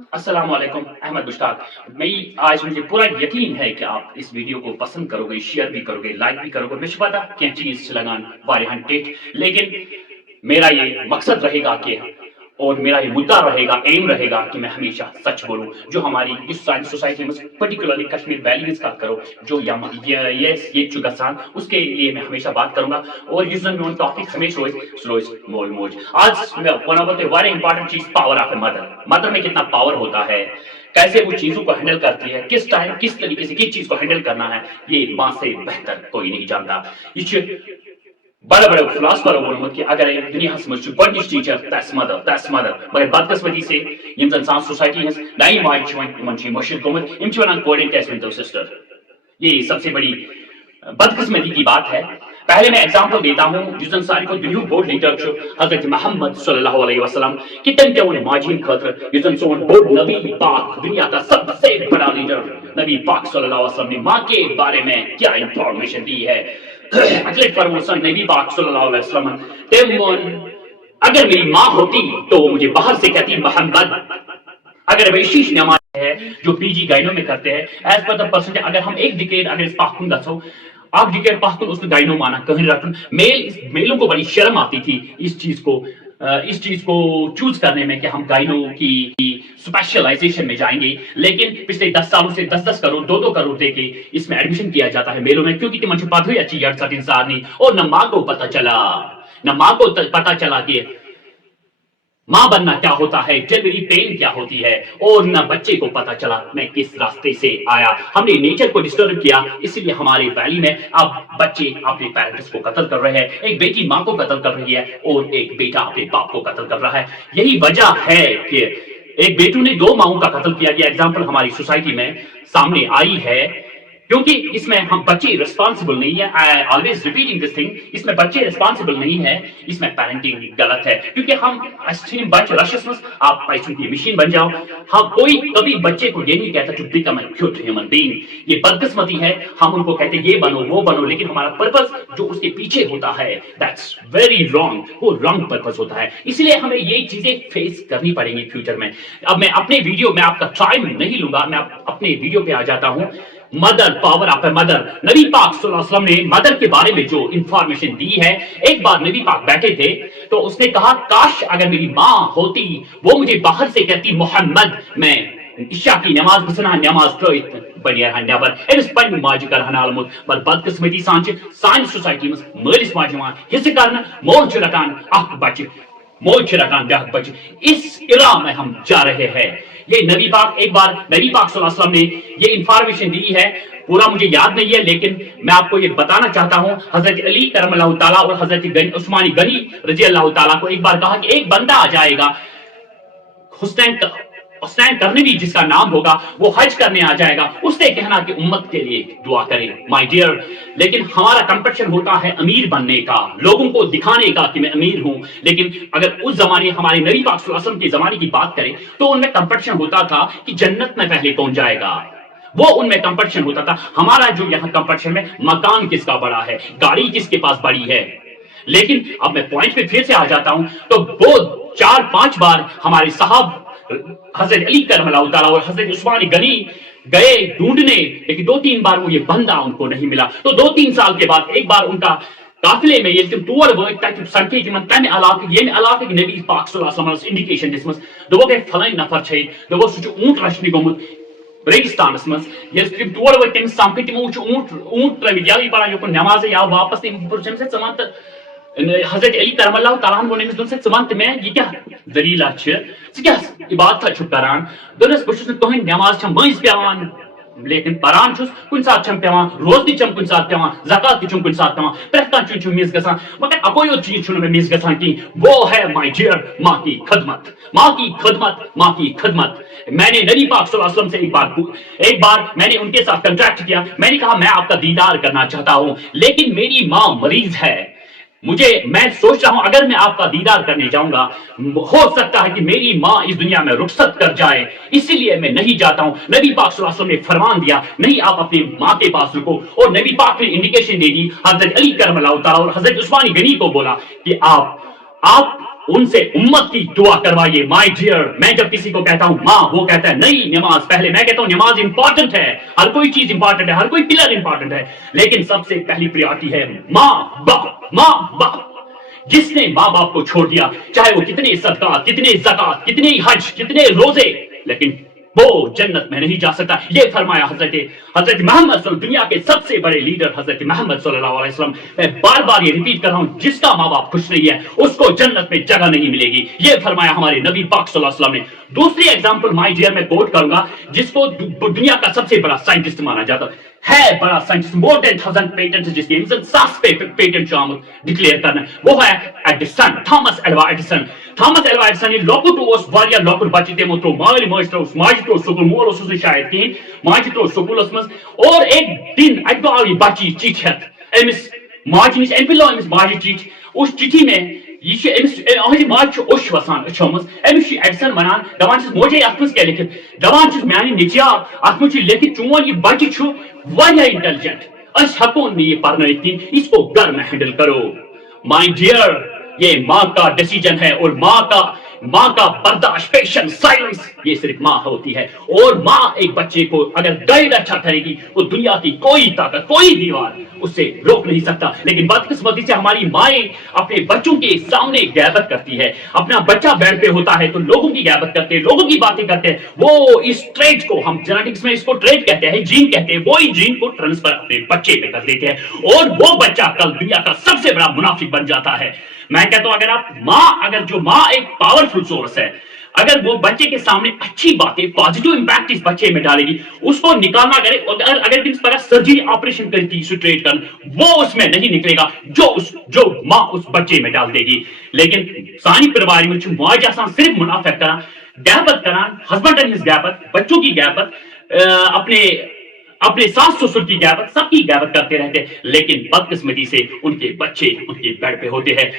السلام علیکم احمد مشتاق میں آج مجھے پورا یقین ہے کہ آپ اس ویڈیو کو پسند کرو گے، شیئر بھی کرو گے، لائک بھی کرو گے. مجھے پتا کہ چیز لگان واریاہن ٹیٹ، لیکن میرا یہ مقصد رہے گا کہ اور میرا یہ مدعا رہے گا، ایم رہے گا کہ میں ہمیشہ سچ بولوں. جو ہماری اس ساری سوسائٹی میں پرٹیکولرلی کشمیر ویلیز کا کرو جو یہ گسان اس کے لیے میں ہمیشہ بات کروں گا. اور اس میون ٹاپک ہمیشہ روز مول موج. آج میں ونو بولتے واریاہ امپارٹنٹ چیز power of a mother. Mother میں کتنا پاور ہوتا ہے، کیسے وہ چیزوں کو ہینڈل کرتی ہے، کس ٹائم کس طریقے سے کس چیز کو ہینڈل کرنا ہے، یہ ماں سے بہتر کوئی نہیں جانتا. یہ بڑے بڑے فلاسفر وونمت کہ اگر دنیا مجھ گۄڈنِچ ٹیچر تس مدر مگر بدقسمتی سے یم زن سان سوسائٹی ہز نئی ماج مشرق گومت یم ونان کورین تس ونتو سسٹر. یہ سب سے بڑی بدقسمتی کی بات ہے. پہلے میں ایگزامپل دیتا ہوں جس زن ساری کو دنیا بوڑ لیڈر حضرت محمد صلی اللہ علیہ وسلم کہ تم تہ ون ماجین خاطر جس زن سون بوڑ نبی پاک دنیا کا سب سے بڑا لیڈر نبی پاک صلی اللہ علیہ وسلم نے ماں کے بارے میں کیا انفارمیشن دی ہے. اگلے فرموسن نبی پاک صلی اللہ علیہ وسلم تم اگر میری ماں ہوتی تو مجھے باہر سے کہتی محمد. اگر ویشیش نماز ہے جو پی جی گائنوں میں کرتے ہیں ایز پر دا پرسنٹ اگر ہم ایک ڈکیٹ اگر اس پاکن گھو آپ ڈکیٹ پاکن اس کو گائنوں مانا کہیں رکھن میلوں کو بڑی شرم آتی تھی اس چیز کو چوز کرنے میں کہ ہم گائنوں کی اسپیشلائزیشن میں جائیں گے. لیکن پچھلے 10 سالوں سے 10 کروڑ 2 کروڑ دے کے اس میں ایڈمیشن کیا جاتا ہے میلوں میں کیونکہ تم پتہ ہوئی اچھی سٹ انسان نہیں. اور نہ ماں کو پتا چلا کہ ماں بننا کیا ہوتا ہے، ڈیلیوری پین کیا ہوتی ہے، اور نہ بچے کو پتا چلا میں کس راستے سے آیا. ہم نے نیچر کو ڈسٹرب کیا، اس لیے ہمارے ویلی میں اب بچے اپنے پیرنٹس کو قتل کر رہے ہیں. ایک بیٹی ماں کو قتل کر رہی ہے اور ایک بیٹا اپنے باپ کو قتل کر رہا ہے. یہی وجہ ہے کہ ایک بیٹو نے 2 ماؤں کا قتل کیا گیا. ایگزامپل ہماری سوسائٹی میں سامنے آئی ہے کیونکہ اس میں ہم بچے ریسپانسبل نہیں ہے. I always repeating this thing, اس میں بچے ریسپانسبل نہیں ہے، اس میں پیرنٹنگ غلط ہے. کیونکہ ہم بچ رشس میں آپ پیسوں کی مشین بن جاؤ. ہم کوئی کبھی بچے کو یہ نہیں کہتا to become a good human being. یہ بدقسمتی ہے، ہم ان کو کہتے ہیں یہ بنو وہ بنو، لیکن ہمارا پرپز جو اس کے پیچھے ہوتا ہے دیٹس ویری رانگ. وہ رانگ پرپز ہوتا ہے. اس لیے ہمیں یہ چیزیں فیس کرنی پڑیں گی فیوچر میں. اب میں اپنے ویڈیو میں آپ کا ٹائم نہیں لوں گا، میں اپنے ویڈیو پہ آ جاتا ہوں. Mother, power of a mother. نبی پاک صلی اللہ علیہ وسلم نے مدر کے بارے میں جو انفارمیشن دی ہے، ایک بار نبی پاک بیٹھے تھے تو اس نے کہا کاش اگر میری ماں ہوتی وہ مجھے باہر سے کہتی محمد میں عشاء کی نماز بسنا نماز ترائت بنیر نبر امس پنہ ماجہ کرہن عالمت. بل بدقسمتی سان سانہ سوسائٹی مز مالس ماجہ حصہ کرنا، مول رٹان اخ بچہ، مول رٹان بیاکھ بچہ. اس الا میں ہم جا رہے ہیں. یہ نبی پاک ایک بار نبی پاک صلی اللہ علیہ وسلم نے یہ انفارمیشن دی ہے، پورا مجھے یاد نہیں ہے لیکن میں آپ کو یہ بتانا چاہتا ہوں. حضرت علی کرم اللہ تعالیٰ اور حضرت عثمان غنی رضی اللہ تعالیٰ کو ایک بار کہا کہ ایک بندہ آ جائے گا حسین کرنوی جس کا نام ہوگا، وہ حج کرنے آ جائے گا، اس سے کہنا کہ امت کے لیے دعا کریں مائی ڈیئر. لیکن ہمارا کمپٹیشن ہوتا ہے امیر بننے کا، لوگوں کو دکھانے کا کہ میں امیر ہوں. لیکن اگر اس زمانے ہمارے نبی پاک صلی اللہ علیہ وسلم کے زمانے کی بات کریں تو ان میں کمپٹیشن ہوتا تھا کہ جنت میں پہلے کون جائے گا. وہ ان میں کمپٹیشن ہوتا تھا. ہمارا جو یہاں کمپٹیشن میں مکان کس کا بڑا ہے، گاڑی کس کے پاس بڑی ہے. لیکن اب میں پوائنٹ پہ پھر سے آ جاتا ہوں تو وہ 4-5 بار ہمارے صاحب حضرت علی کرم اللہ تعالیٰ اور حضرت عثمان غنی گئے ڈھونڈنے، لیکن 2-3 بار وہ یہ بندہ ان کو نہیں ملا. تو 2-3 سال کے بعد ایک بار ان کا قافلے میں یہ تور وقت تک سڑکے تمن تمہ علاقہ یم علاقہ نبی پاک صلی اللہ علیہ وسلم انڈیکیشن دس دوپک ہے فلائن نفر چھ دوپو سہ اونٹ رچھنے گومت ریگستانس مز. یس تم تور وقت تمس سمکھ تمو اونٹ ترمت یلی پڑھان یوکن نماز یا واپس تم پرچم سے ژٕ وَن حضرت علی کرم اللہ تعالیٰ وون أمس دوٚپنس ژٕ وَن تہٕ مےٚ یہِ کیٛاہ دلیٖلہ چھِ، ژٕ کیٛاہ عبادتھا چھُکھ کران. دوٚپنس بہٕ چھُس نہٕ تُہنٛد نماز چھم مٔنٛزۍ پیوان لیکن پران چھُس کُنہِ ساتہٕ چھم پیوان، روزٕ چھم کُنہِ ساتہٕ پیوان، زکات تہِ چھم کُنہِ ساتہٕ پیوان، پرٛٮ۪تھ کانٛہہ چیٖز چھُم مِس گژھان. مگر اکوے یوت چیٖز چھُنہٕ مےٚ مِس گژھان کِہیٖنۍ، وہ ہے مائی ڈیئر ماں کی خدمت. ماں کی خدمت، ماں کی خدمت. میں نے نبی پاک صلی اللہ علیہ وسلم سے ایک بار میں نے ان کے ساتھ کنٹریکٹ کیا. میں نے کہا میں آپ کا دیدار کرنا چاہتا ہوں لیکن میری ماں مریض ہے. میں سوچ رہا ہوں اگر میں آپ کا دیدار کرنے جاؤں گا ہو سکتا ہے کہ میری ماں اس دنیا میں رخصت کر جائے، اسی لیے میں نہیں جاتا ہوں. نبی پاک صلی اللہ علیہ وسلم نے فرمان دیا نہیں آپ اپنی ماں کے پاس رکو، اور نبی پاک نے انڈیکیشن دے دی. حضرت علی کرم اللہ تعالیٰ اور حضرت عثمان غنی کو بولا کہ آپ उनसे उम्मत की दुआ करवाइए। माय डियर, मैं जब किसी को कहता हूं माँ, वो कहता है नहीं नमाज पहले। मैं कहता हूं नमाज इंपॉर्टेंट है, हर कोई चीज इंपॉर्टेंट है, हर कोई पिलर इंपॉर्टेंट है, लेकिन सबसे पहली प्रायोरिटी है माँ बाप। माँ बाप, जिसने माँ बाप को छोड़ दिया, चाहे वो कितने सदकात, कितने ज़कात, कितने हज, कितने रोजे, लेकिन वो जन्नत में नहीं जा सकता। ये फरमाया हजरत मोहम्मद दुनिया के सबसे बड़े लीडर हजरत मोहम्मद सल्लल्लाहु अलैहि वसल्लम। मैं बार बार ये रिपीट कर रहा हूं, जिसका माँ बाप खुश नहीं है उसको जन्नत में जगह नहीं मिलेगी। ये फरमाया हमारे नबी पाक सल्लल्लाहु अलैहि वसल्लम ने। दूसरी एग्जांपल माय डियर मैं कोट करूंगा, जिसको दुनिया का सबसे बड़ा साइंटिस्ट माना जाता है, बड़ा साइंटिस्ट, मोर देन 1000 पेटेंट, जिसके इंसान 7 पेटेंट शामिल डिक्लेयर करना, वो है Edison, Thomas Alva Edison. Thomas Alva Edison लोकुटोस वारिया लोकुट बचते मोत्रो माली मास्टरोस माजितो सुकुल मोलोस से शायद तीन माजितो सुकुलस मस और एक दिन अगवाली बची चिठत एमिस माजिनिस एम्पिलो एमिस माजि चिठ, उस चिठी में ये छ एमिस अहि माज छ ओश वसान अछमस एमिस छ एडिसन वनान दवान छ मोजे अतमस के लिखित दवान छ म्यानि निजा अतमस छ लिखित चोन ये बची छ वारिया इंटेलिजेंट, अस हकोन में ये पढ़नाइक किन, इसको घर में हैंडल करो। माय डियर, ये माँ का डिसीजन है, और माँ का बर्दाश्त, पेशेंस, साइलेंस, ये सिर्फ माँ होती है। और माँ एक बच्चे को अगर गाइड अच्छा करेगी, वो दुनिया की कोई ताकत, कोई दीवार उससे रोक नहीं सकता। लेकिन बदकिस्मती से हमारी माएं अपने बच्चों के सामने गैबत करती है। अपना बच्चा बेड पे होता है तो लोगों की गैबत करते हैं, लोगों की बातें करते हैं। वो इस ट्रेड को, हम जेनेटिक्स में इसको ट्रेड कहते हैं, जीन कहते हैं, वो ही जीन को ट्रांसफर अपने बच्चे पे कर देते हैं, और वो बच्चा कल दुनिया का सबसे बड़ा मुनाफिक बन जाता है। मैं कहता हूं अगर जो माँ एक पावरफुल सोर्स है, अगर वो बच्चे के सामने अच्छी बातें, पॉजिटिव इंपैक्ट इस बच्चे में डालेगी, उसको निकालना करे, अगर इस पर सर्जरी ऑपरेशन करती स्ट्रेट कर, वो उसमें नहीं निकलेगा जो माँ उस बच्चे में डाल देगी। लेकिन सानी परिवार में मौज आसान सिर्फ मुनाफा करा, गैबत करा, हस्बैंड एंड हिज गैबत, बच्चों की गैबत, अपने सास ससुर की गैबत, सबकी गैबत करते रहते, लेकिन बदकिस्मती से उनके बच्चे उनके बेड पे होते हैं।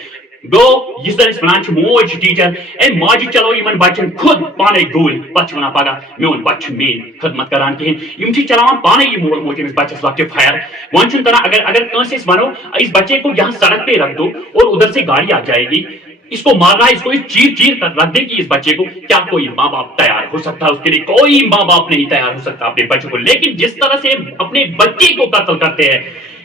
गो यस वन मोज टीचर ए माजि चलो इन बच्चन खुद पाने गोल पे वन पगह मोन बच्चे मेन खदमत करान कहें, चलान पाने ये मोल मोज अमिस बच्चस लक्टे फायर। वन तरह अगर वनो इस बच्चे को यहाँ सड़क पे रख दो और उधर से गाड़ी आ जाएगी, इसको मारना है, इसको चीर कर रख देगी इस बच्चे को, क्या कोई माँ बाप तैयार हो सकता है? उसके लिए कोई माँ बाप नहीं तैयार हो सकता अपने बच्चे को। लेकिन जिस तरह से अपने बच्चे को कत्ल करते हैं,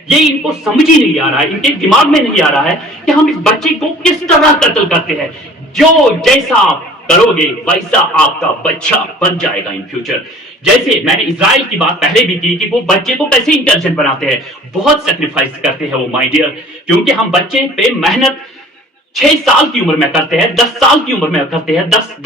ये इनको समझ ही नहीं आ रहा है, इनके दिमाग में नहीं आ रहा है कि हम इस बच्चे को किस तरह कत्ल करते हैं। जो जैसा आप करोगे वैसा आपका बच्चा बन जाएगा इन फ्यूचर। जैसे मैंने इजराइल की बात पहले भी की कि वो बच्चे को कैसे इंटेलिजेंट बनाते हैं, बहुत सेक्रीफाइस करते हैं वो माय डियर, क्योंकि हम बच्चे पे मेहनत 6 साल की उम्र में करते हैं, 10 साल की उम्र में करते हैं, 10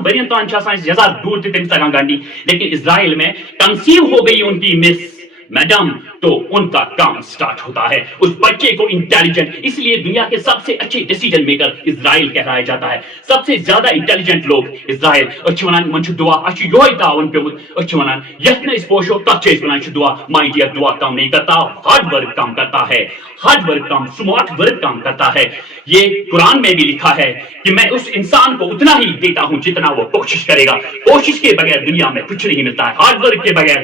वरियन तो जजा दूर थे गांडी। लेकिन इजराइल में कंसीव हो गई उनकी मिस मैडम, तो उनका काम स्टार्ट होता है। उस बच्चे को इंटेलिजेंट, इसलिए दुनिया के सबसे अच्छे डिसीजन मेकर इजराइल कहलाया जाता है। सबसे ज्यादा इंटेलिजेंट लोग इजराइल मन दुआ योई तावन पे वन यथ पोशो तथ वन दुआ। माय डियर, दुआ काम नहीं करता, हार्ड वर्क काम करता है, हार्ड वर्क काम, स्मार्ट वर्क काम करता है। ये कुरान में भी लिखा है कि मैं उस इंसान को उतना ही देता हूं जितना वो कोशिश करेगा। कोशिश के बगैर दुनिया में कुछ नहीं मिलता है, हार्ड वर्क के बगैर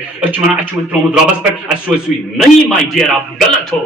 नहीं। माय डियर, आप गलत हो।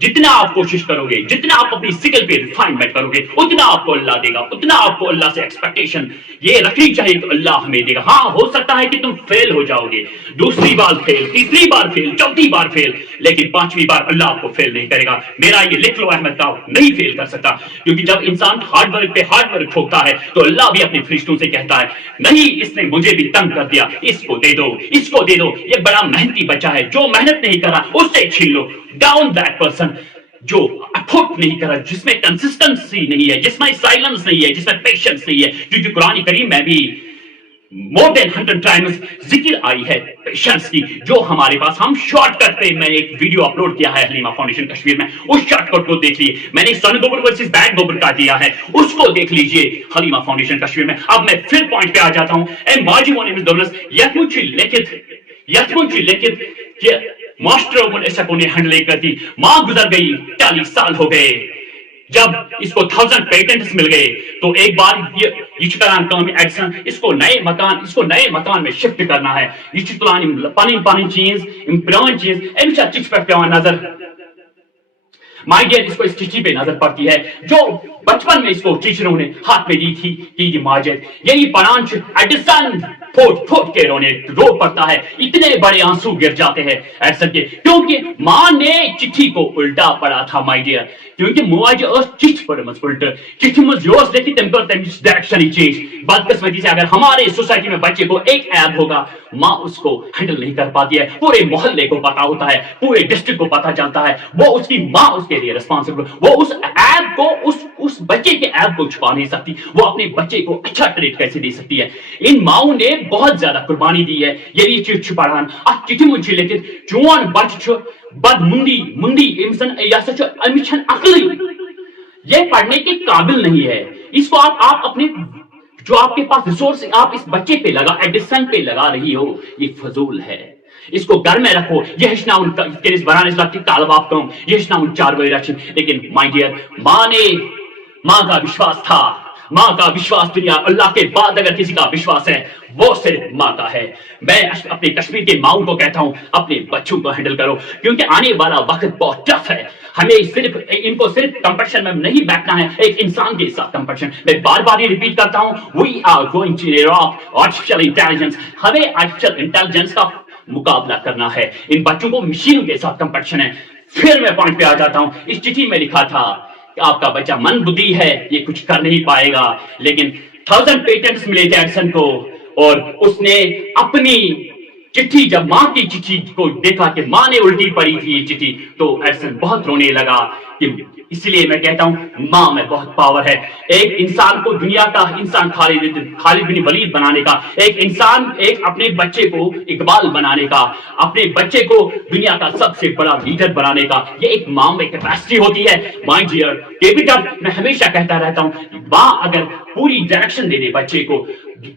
जितना आप कोशिश करोगे, जितना आप अपनी स्किल पे रिफाइनमेंट करोगे, उतना आपको अल्लाह देगा, उतना आपको अल्लाह से एक्सपेक्टेशन ये रखनी चाहिए कि अल्लाह हमें देगा। हाँ, हो सकता है कि तुम फेल हो जाओगे, दूसरी बार फेल, तीसरी बार फेल, चौथी बार फेल, लेकिन 5वीं बार अल्लाह आपको फेल नहीं करेगा। मेरा ये लिख लो, अहमद ताऊ नहीं फेल कर सकता, क्योंकि जब इंसान हार्ड वर्क पे हार्ड वर्क ठोकता है तो अल्लाह भी अपने फरिश्तों से कहता है नहीं, इसने मुझे भी तंग कर दिया, इसको दे दो, इसको दे दो, ये बड़ा मेहनती बच्चा है, जो मेहनत नहीं कर रहा उससे छीन लो। डाउन दैट पर्सन जो एफर्ट नहीं कर रहा, जिसमें कंसिस्टेंसी नहीं है, जिसमें साइलेंस नहीं है, जिसमें पेशेंस नहीं है, क्योंकि कुरान करीम में भी मोर देन 100 टाइम्स जिक्र आई है पेशेंस की, जो हमारे पास हम शॉर्टकट पे मैंने एक वीडियो अपलोड किया है हलीमा फाउंडेशन कश्मीर में, उस शॉर्टकट को देख लीजिए। मैंने सन गोबर वर्सेस बैड गोबर का दिया है, उसको देख लीजिए हलीमा फाउंडेशन कश्मीर में। अब मैं फिर पॉइंट पे आ जाता हूं। ए माजी मोने में दोनस यथमुच लिखित कि मास्टर को ऐसा कोने हैंडल करती, मां गुजर गई, 40 साल हो गए। जब इसको 1000 पेटेंट्स मिल गए तो एक बार ये एडिसन इसको नए मकान में शिफ्ट करना है। पानी चीज इम्प्रान चीज अमिश चिट्ठी पे पेवान नजर। माय डियर, इसको इस चिट्ठी पे नजर पड़ती है जो बचपन में इसको टीचरों ने हाथ में दी थी कि माजिद यही पढ़ान एडिसन फुट फुट के रो पड़ता है, इतने बड़े आंसू गिर जाते हैं एडिसन के, क्योंकि माँ ने चिट्ठी को उल्टा पढ़ा था माय डियर, क्योंकि मुआवजा और चिट्ठी पर मत उल्टा चिट्ठी में जोश देखी तुमको डायरेक्शन चेंज। बदकिस्मती से अगर हमारे सोसाइटी में बच्चे को एक ऐप होगा, माँ उसको हैंडल नहीं कर पाती है, पूरे मोहल्ले को पता होता है, पूरे डिस्ट्रिक्ट को पता चलता है, वो उसकी माँ उसके लिए रिस्पॉन्सिबल, वो उस ऐप को उस बच्चे के ऐप को छुपा नहीं सकती, वो अपने बच्चे को अच्छा ट्रीट कैसे दे सकती है। इन माओ ने बहुत ज्यादा कुर्बानी दी है यदि चिट्ठी पढ़ान चिट्ठी मुझे लेकिन चोन बच बद मुंदी इंसान या सच अमिशन अकली ये पढ़ने के काबिल नहीं है। इसको आप अपने जो आपके पास रिसोर्स आप इस बच्चे पे लगा एडिसन पे लगा रही हो, ये फजूल है, इसको घर में रखो। ये हिस्ना उनका केस बनाने से कालवाप कम ये हिस्ना उन 4 बजे रखें। लेकिन माय डियर माँ का विश्वास था, माँ का विश्वास दुनिया अल्लाह के बाद अगर किसी का विश्वास है वो सिर्फ माँ का है। मैं अपने कश्मीर के माओं को कहता हूँ अपने बच्चों को हैंडल करो, क्योंकि आने वाला वक्त बहुत टफ है। हमें इनको सिर्फ कंपटीशन में नहीं बैठना है, एक इंसान के साथ कंपटीशन। मैं बार बार ये रिपीट करता हूँ, we are going to era of artificial intelligence. हमें आर्टिफिशियल इंटेलिजेंस का मुकाबला करना है, इन बच्चों को मशीनों के साथ कंपटीशन है। फिर मैं पॉइंट पे आ जाता हूँ, इस चिट्ठी में लिखा था कि आपका बच्चा मन बुद्धि है, ये कुछ कर नहीं पाएगा, लेकिन 1000 पेटेंट्स मिले थे एडिसन को, और उसने अपनी चिट्ठी जब माँ की चिट्ठी को देखा कि माँ ने उल्टी पड़ी थी ये चिट्ठी, तो एडिसन बहुत रोने लगा। कि इसलिए मैं कहता हूँ माँ में बहुत पावर है। एक इंसान को दुनिया का इंसान खालिद बिन वलीद बनाने का, एक इंसान एक अपने बच्चे को इकबाल बनाने का, अपने बच्चे को दुनिया का सबसे बड़ा लीडर बनाने का, ये एक माँ में कैपेसिटी होती है। माय डियर कैपिटल, मैं हमेशा कहता रहता हूँ माँ अगर पूरी डायरेक्शन दे दे बच्चे को,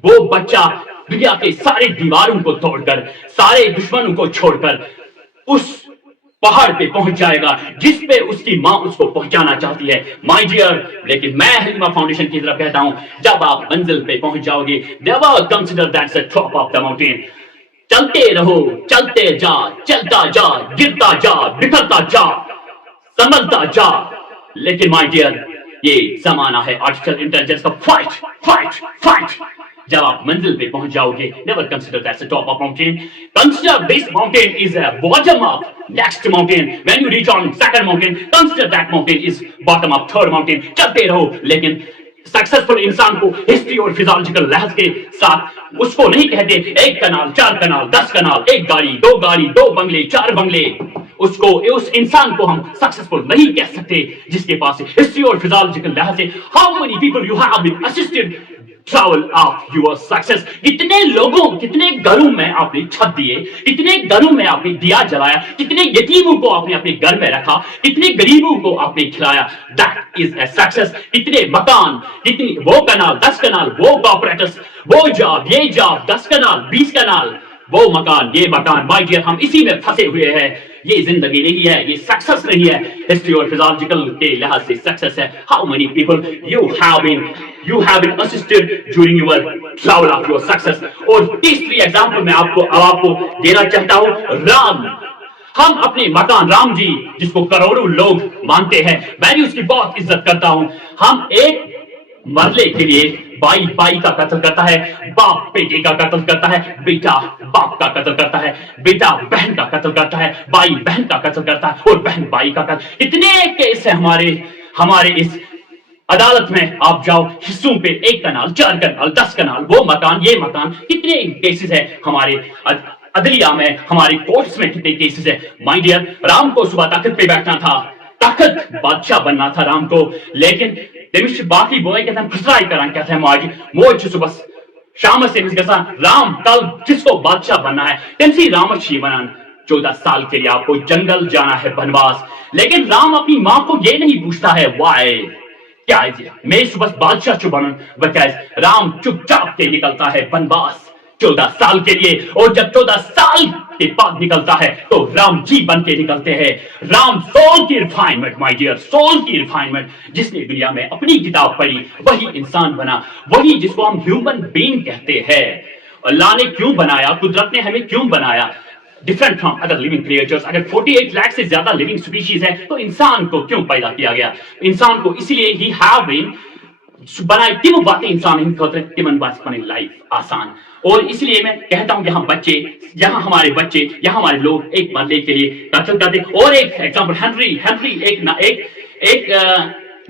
वो बच्चा दुनिया के सारे दीवारों को तोड़कर, सारे दुश्मनों को छोड़कर उस पहाड़ पे पहुंच जाएगा जिस पे उसकी माँ उसको पहुंचाना चाहती है। माय डियर, लेकिन मैं हलीमा फाउंडेशन की तरफ कहता हूं जब आप मंजिल पे पहुंच जाओगे, never consider that's the top of the mountain. चलते रहो, चलते जा, चलता जा, गिरता जा, बिखरता जा, संभलता जा। लेकिन माय डियर ये जमाना है आर्टिफिशियल इंटेलिजेंस का, फाइट फाइट फाइट। जब आप मंजिल पे पहुंच जाओगे, never consider that's the top of mountain. Consider this mountain is a bottom up next mountain. When you reach on second mountain, consider that mountain is bottom up third mountain. चलते रहो, लेकिन successful इंसान को history और physiological लहज के साथ उसको नहीं कहते 1 कनाल 4 कनाल 10 कनाल, 1 गाड़ी 2 गाड़ी 2 बंगले 4 बंगले। उसको उस इंसान को हम सक्सेसफुल नहीं कह सकते जिसके पास हिस्ट्री और फिजियोलॉजिकल लहज से how many people you have been assisted travel of your success. कितने लोगों, कितने घरों में आपने छत दिए, कितने घरों में आपने दिया जलाया, कितने यतीमों को आपने अपने घर में रखा, कितने गरीबों को आपने खिलाया, दैट इज ए सक्सेस। कितने मकान, कितनी वो कनाल 10 कनाल, वो कॉर्पोरेटस, वो जॉब ये जॉब 10 कनाल 20 कनाल, वो मकान ये मकान। माय डियर हम इसी में फंसे हुए हैं, ये जिंदगी नहीं है, ये सक्सेस नहीं है। हिस्ट्री और फिजियोलॉजिकल के लिहाज से सक्सेस है। How many people you have been assisted during your travel of your success. और तीसरी एग्जांपल मैं आपको देना चाहता हूं, राम। हम अपने मकान राम जी जिसको करोड़ों लोग मानते हैं, मैं भी उसकी बहुत इज्जत करता हूं। हम एक मरले के लिए भाई का कत्ल करता है, बाप बेटे का कत्ल करता है, बेटा बाप का कत्ल करता है, बेटा बहन का कत्ल करता है, भाई बहन का कत्ल करता है, और बहन भाई का कत्ल। इतने केस है हमारे इस अदालत में। आप जाओ हिस्सों पे 1 कनाल 4 कनाल 10 कनाल, वो मकान ये मकान, कितने केसेस है हमारे अदलिया में, हमारे कोर्ट्स में कितने केसेस है। माय डियर राम को सुबह तख्त पे बैठना था, तख्त बादशाह बनना था राम को, लेकिन तेमिश बाकी बोए कहते हैं खसराई करान कहते हैं मोज सुबह शाम से राम कल किसको बादशाह बनना है, तेमसी राम बनन 14 साल के लिए आपको जंगल जाना है वनवास। लेकिन राम अपनी माँ को ये नहीं पूछता है वाई क्या है मैं सुबह बादशाह चुप बनन, बिकॉज़ राम चुपचाप के निकलता है वनवास 14 साल के लिए। और जब 14 साल के बाद निकलता है तो राम जी बन के निकलते हैं। राम सोल की रिफाइनमेंट, माय डियर सोल की रिफाइनमेंट। जिसने दुनिया में अपनी किताब पढ़ी वही इंसान बना, वही जिसको हम ह्यूमन बीइंग कहते हैं। अल्लाह ने क्यों बनाया, कुदरत ने हमें क्यों बनाया, different from other living creatures. अगर 48 लाख से ज्यादा लिविंग स्पीशीज है तो इंसान को क्यों पैदा किया गया? इंसान को इसलिए ही हैव बीन बनाई तीनों बातें इंसान इन खतरे तिमन बात बने लाइफ आसान। और इसलिए मैं कहता हूं यहाँ बच्चे, यहाँ हमारे बच्चे, यहाँ हमारे लोग एक मरने के लिए कत्ल करते। और एक एग्जांपल हेनरी एक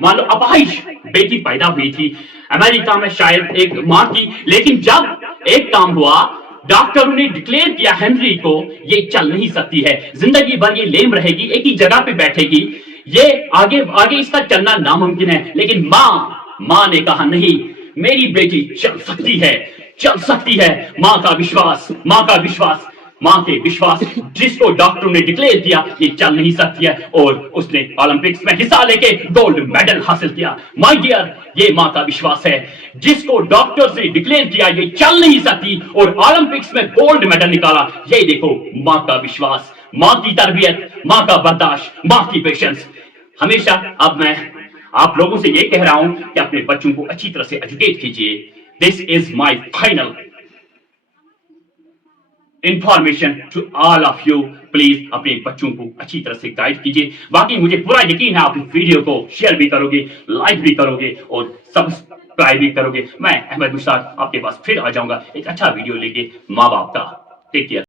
मान लो अपाहिज बेटी पैदा हुई थी अमेरिका में शायद एक माँ की, लेकिन जब एक काम हुआ डॉक्टरों ने डिक्लेयर किया हेनरी को ये चल नहीं सकती है, जिंदगी भर ये लेम रहेगी, एक ही जगह पे बैठेगी, ये आगे इसका चलना नामुमकिन है। लेकिन माँ ने कहा नहीं, मेरी बेटी चल सकती है। माँ का विश्वास, माँ के विश्वास जिसको डॉक्टरों ने डिक्लेयर किया ये चल नहीं सकती है, और उसने ओलंपिक्स में हिस्सा लेके गोल्ड मेडल हासिल किया। माय डियर, ये माँ का विश्वास है। जिसको डॉक्टर्स ने डिक्लेयर किया ये चल नहीं सकती और ओलंपिक्स में गोल्ड मेडल निकाला, ये देखो माँ का विश्वास, माँ की तरबियत, माँ का बर्दाश्त, माँ की पेशेंस। हमेशा अब मैं आप लोगों से ये कह रहा हूं कि अपने बच्चों को अच्छी तरह से एजुकेट कीजिए। This is my final information to all of you. Please अपने बच्चों को अच्छी तरह से गाइड कीजिए। बाकी मुझे पूरा यकीन है आप इस वीडियो को शेयर भी करोगे, लाइक भी करोगे और सब्सक्राइब भी करोगे। मैं अहमद मुश्ताक आपके पास फिर आ जाऊंगा एक अच्छा वीडियो लेके माँ बाप का। Take care.